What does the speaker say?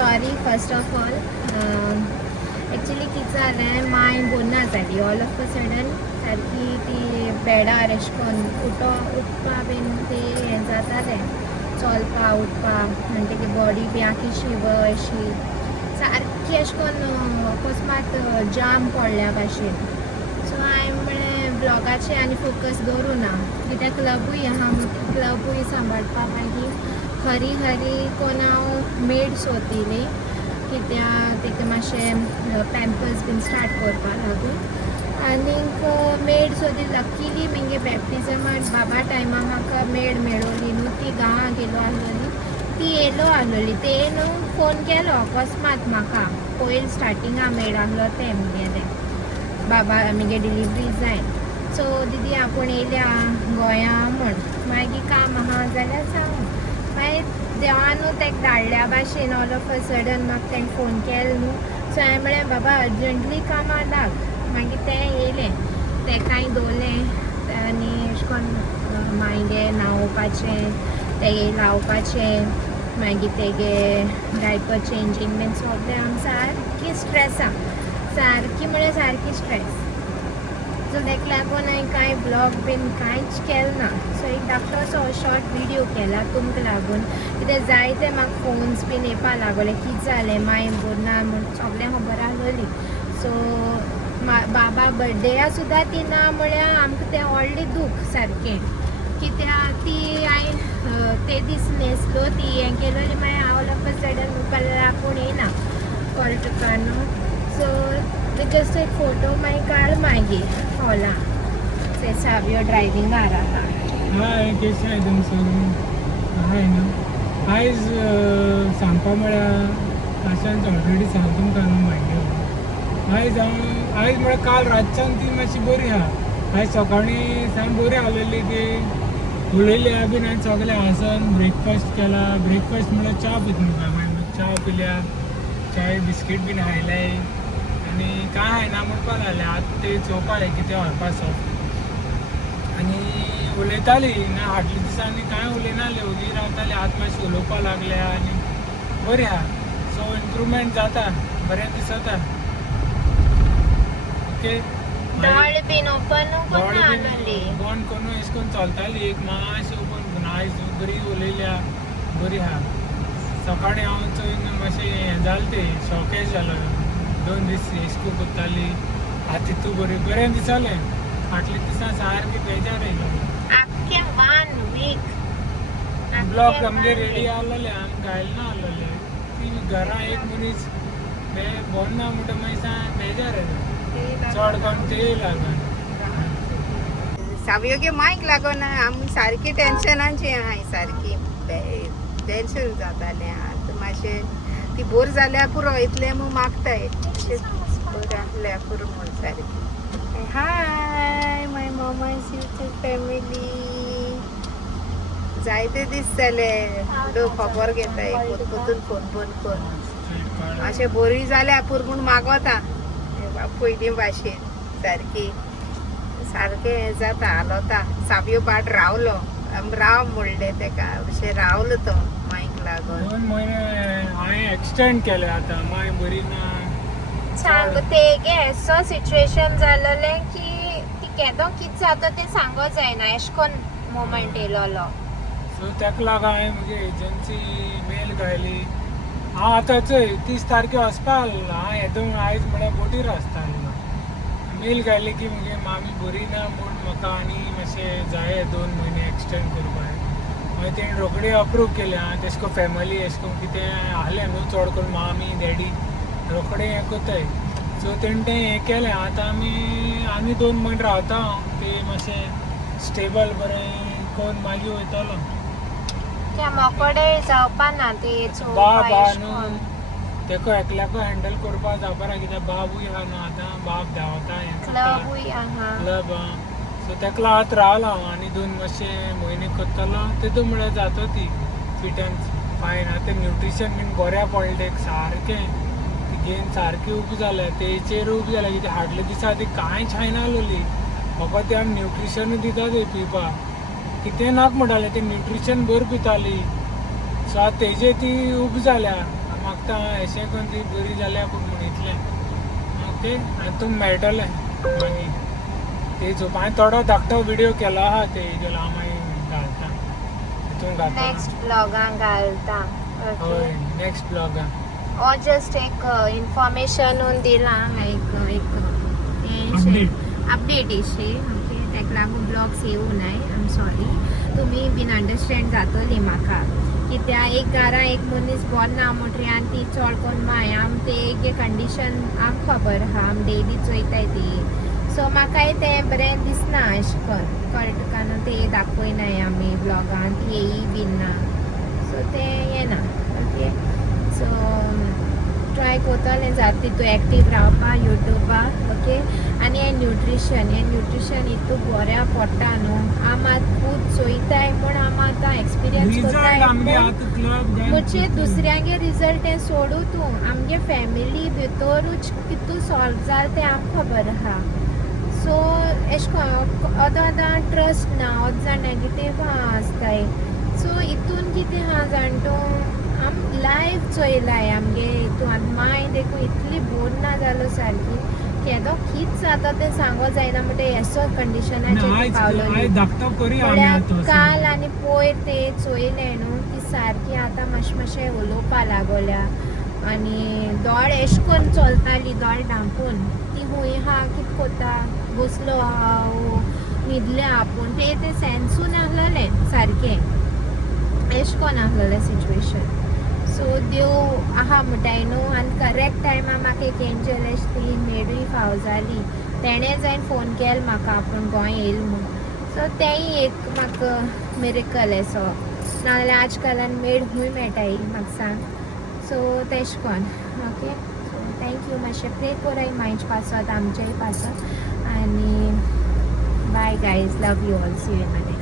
Sorry first of all actually कितें जालें माय बोन्ना जाली ऑल ऑफ अ सडन सारकी ती बेडार अशें करून उठपा बीन ती हें जातालें चलपा उठपा म्हणटकीर बॉडी बी आखी शिव अशी सारकी अशें करून अकस्मात जाम पडल्या भाशेन सो हांवें म्हळें ब्लॉगाचेर आनी फोकस दवरूं ना कित्याक क्लबूय आहा क्लबूय सांबाळपा मागीर खरी कोण हांव मेड सोदली कित्याक ताका मातशें पॅम्पर्स बीन स्टार्ट करपा लागून आनीक मेड सोदी लकीली म्हगे बॅप्टिजमाक बाबा टायमा म्हाका मेड मेळोली न्हू ती गांवां गेलो आसलोली ती येयलो आसलोली ते न्हू फोन केलो अकस्मात म्हाका पयलीं स्टार्टिंगा मेड आसलो ते म्हगेलें बाबा म्हगे डिलिव्हरी जाय सो दिदी आपूण येयल्या गोंया म्हण मागीर काम आहा जाल्यार सांग मागीर देवानू ताका धाडल्या भाशेन ऑल ऑफ अ सडन म्हाका ताणें फोन केलो न्हू सो हांवें म्हळें बाबा अर्जंटली कामां लाग मागीर तें येयलें तेकाय दवरलें आनी अशें करून मागीर न्हावपाचें तेगे लावपाचें मागीर तेगे डायपर चेंजींग बीन सगळें आमी सारकी स्ट्रेसा सारकी म्हळ्यार सारकी स्ट्रेस सो ताका लागून हांवें कांय ब्लॉग बीन कांयच केलें ना सो एक धाकटोसो शॉर्ट विडियो केला तुमकां लागून कित्याक जायते म्हाका फोन्स बीन येवपा लागले कितें जालें माय बोन्ना म्हूण सगळें खबर आसलोली सो बाबा बर्थडेया सुद्दां ती ना म्हळ्यार आमकां तें व्हडलें दूख सारकें कित्याक ती हांवें ते दीस न्हेसलो ती हें केलोली मागीर हांव ऑल ऑफ अ सडन मुखार आपूण येना कॉल तुका न्हू सो जस्ट एक फोटो मागीर काड मागीर हॉला ते सावयो ड्रायविंगार आहा हाय केशें आहाय तुमचो हाय न्हू आयज सांगपा म्हळ्यार आशांत ऑलरेडी सांग तुमकां न्हू मागीर आयज म्हळ्यार काल रातच्यान ती मातशी बरी आहा आयज सकाळीं सावन बरी आसलेली ती उलयल्या बीन आनी सगळें हांसून ब्रेकफास्ट केला ब्रेकफास्ट म्हळ्यार च्या पीत म्हाका च्या पिल्या चाय बिस्कीट बीन खायले आनी कांय खायना म्हणपा लागलें आतां ते चोवपालें कितें व्हरपाचो आनी उलयताली ना फाटल्या दिसांनी कांय उलयनासलें ओगी रावताली आतां मातशें उलोवपा लागल्या आनी बरी आहा सो इम्प्रुवमेंट जाता बरें दिसता ओके दोळ बीन ओपन करून आसलोली बंद करून अशें करून चलताली एक मातशें ओपन करून आयज बरी उलयल्या बरी आहा सकाळीं हांव चोयन मातशें हें जालें तें शॉकेज जालो 2 दीस एशको करताली आतां तितू बरें दिसलें फाटल्या दिसां सारकी बेजार येयलो आख्खें 1 वीक ब्लॉक आमगे रेडी आसलेले आमी घायल ना आसलेले ती घरा एक मनीस बंद ना म्हणटा मागीर बेजार येता चड करून ते लागून सावयो गे मायक लागून आमी सारकी टेन्शनाची आहाय सारकी टेन्शन जातालें आतां मातशें ती बोर जाल्यार पुरो इतलें म्हूण मागताय अशें बरें आहल्यार पुरो म्हूण सारकी हाय माय मॉमज यूट्यूब फॅमिली जायते दीस जाले लोक खबर घेताय पोतून फोन करून मातशें बरी जाल्यार पुरो म्हूण मागोता पयलीं भाशेन सारकें हें जाता हालोता सावयो बाट रावलो राव म्हणलें तेका अशें रावलो तो मायक लागून 2 म्हयने हांवें एक्सटेंड केले आतां माय बरी ना सांग ते गे असो सिच्युएशन जालोलें की ती केदो कितें जाता तें सांगो जायना अशें करून मोमेंट येयलोलो सो तेका लागून हांवें म्हगे एजन्सी मेल घायली हांव आतां चोय 30 तारखे वचपा आसलो हांव येदों आयज म्हळ्यार बोटीर आसता मेल घायली की म्हगे मामी बरी ना म्हूण म्हाका आनी मातशें जाय 2 म्हयने एक्सटेंड करपाक मागीर तेणें रोखडी अप्रूव केलें आं तेश कोन्न फॅमिली अशें करून कितें आहलें न्हू चड करून मामी डॅडी रोखडें हें कोताय सो तेणें तें हें केलें आतां आनी 2 म्हयने रावता ते मातशें स्टेबल बरें करून मागीर वयतलो त्या मोकोडे जावपा ना ते बाबा न्हू तेका एकल्याको हँडल करपा जावपा ना कित्याक बाबूय आहा न्हू आतां बाब धांवता हें क्लबूय आहा क्लब सो तेका लागून रावलो हांव आनी 2 मातशें म्हयने करतलो तेतून म्हळ्यार जाता ती फीट एंड फायन आतां न्यूट्रिशन बीन बऱ्या पडलें तेका सारकें ती गेन सारकी उब जाल्या तेचेर उब जाल्या कित्याक हाडले दिसा ती कांयच खायना आसलोली बाबा ती आमी न्यूट्रिशन दिता ते पिवपाक कितें नाका म्हणटालें तें न्यूट्रिशन बरें पिताली सो आतां तेजेर ती उब जाल्या मागता अशें करून ती बरी जाल्या म्हणून इतलें ओके आनी तुमकां मेळटलें मागीर ते चोप हांवें थोडो धाकटो विडियो केलो आहा ते जाल्यार हांव मागीर घालता हितून घालता नेक्स्ट ब्लॉगांक घालता हय नेक्स्ट ब्लॉगाक और जस्ट एक इन्फॉर्मेशन दिला लायक Update. अपडेट इशे ओके ताका लागून ब्लॉग्स येवं नाय आय एम सॉरी तुमी बीन अंडरस्टँड जातली म्हाका कित्या एक घरा एक मनीस बोर ना मोटरी आनी ती चोड कोन्न माय आम ते एक कंडिशन आमकां खबर आहा आम डेली चोयताय ती सो म्हाकाय तें बरें दिसना अशें करून कळटा न्हू ते दाखयनाय आमी ब्लॉगान ती येयी बीन ना सो तें येना ओके सो ट्राय कोतालें जाता तितू एक्टीव रावपा युट्यूबा ओके आनी हें न्यूट्रिशन हितू बऱ्या पडटा न्हू आम आतां खूब चोयताय पूण आम आतां एक्सपिरियन्स रिजल्ट कोताय आमगे पूण आतां क्लब मुझे दुसऱ्यांगे रिजल्ट हें सोडू तूं आमगे फॅमिली भितरूच कितू सॉल्व जाल तें आमकां खबर आहा सो एशें कोन्न ओदां ट्रस्ट ना ओदां नेगेटीव आसताय सो हितून कितें आहा जाणटो आम लायफ चोयलाय आमगे हितून मायंड देखून इतली बोर ना जालो सारकी केदो कित जाता तें सांगो जायना म्हणटा हेसो कंडिशनाचेर पावलो आयज धाकटो करी म्हळ्यार काल आनी पयर ते चोयले न्हू ती सारकी आतां मातशें उलोवपा लागोल्या आनी दोळ एशें करून चलताली दोळ धांपून ती खूंय आहा कितें कोत्ता बसलो आहा न्हिदले आपूण ते सेन्सून आहलोलें सारकें एशें कोन्न आहलोलें सिच्युएशन सो देव आहा म्हणटाय न्हू आनी करेक्ट टायमार म्हाका एक एंजल एश ती मेडूय फाव जाली तेणें जायन फोन केलो म्हाका आपूण गोंय येयल म्हूण सो तेंय एक म्हाका मिरेकल एसो नाजाल्यार आज कालान मेड खूंय मेळटाय म्हाका सांग सो तेशें कोन्न ओके सो थँक्यू मातशें प्रे कोराय मायंड पासत आमचेय पासत आनी bye guys love you all see you in my